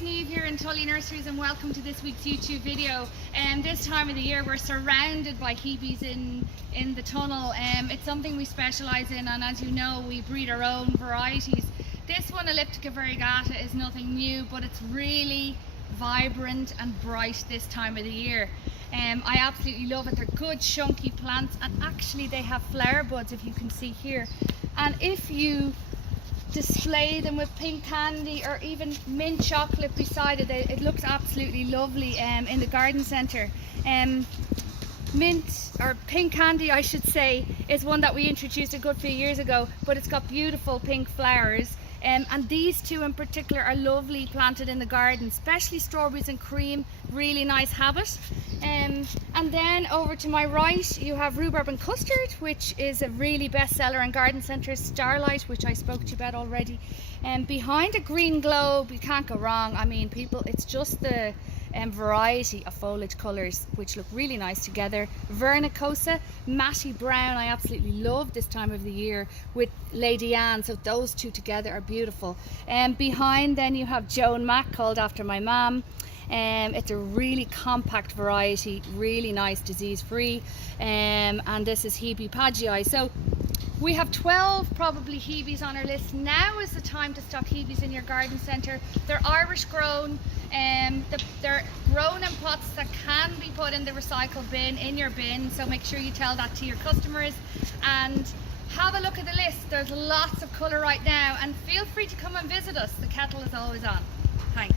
it's Niamh here in Tully Nurseries and welcome to this week's YouTube video. This time of the year we're surrounded by Hebes in the tunnel. It's something we specialise in, and as you know we breed our own varieties. This one, Elliptica variegata, is nothing new, but it's really vibrant and bright this time of the year. I absolutely love it. They're good chunky plants, and actually they have flower buds, if you can see here. And if you display them with pink candy or even mint chocolate beside it, it looks absolutely lovely in the garden centre. Mint, or pink candy I should say, is one that we introduced a good few years ago, but it's got beautiful pink flowers. And these two in particular are lovely planted in the garden, especially strawberries and cream, really nice habit. And then over to my right you have rhubarb and custard, which is a really bestseller in garden centres. Starlight, which I spoke to you about already. And behind a green globe, you can't go wrong. I mean, people, it's just the variety of foliage colours which look really nice together. Vernicosa, matty brown, I absolutely love this time of the year, with Lady Anne, so those two together are beautiful. And behind then you have Joan Mac, called after my mum. It's a really compact variety, really nice, disease free, and this is Hebe Pagii. So we have 12 probably Hebes on our list. Now is the time to stock Hebes in your garden centre. They're Irish grown, they're grown in pots that can be put in the recycle bin, in your bin, so make sure you tell that to your customers. And have a look at the list. There's lots of colour right now, and feel free to come and visit us. The kettle is always on. Thanks.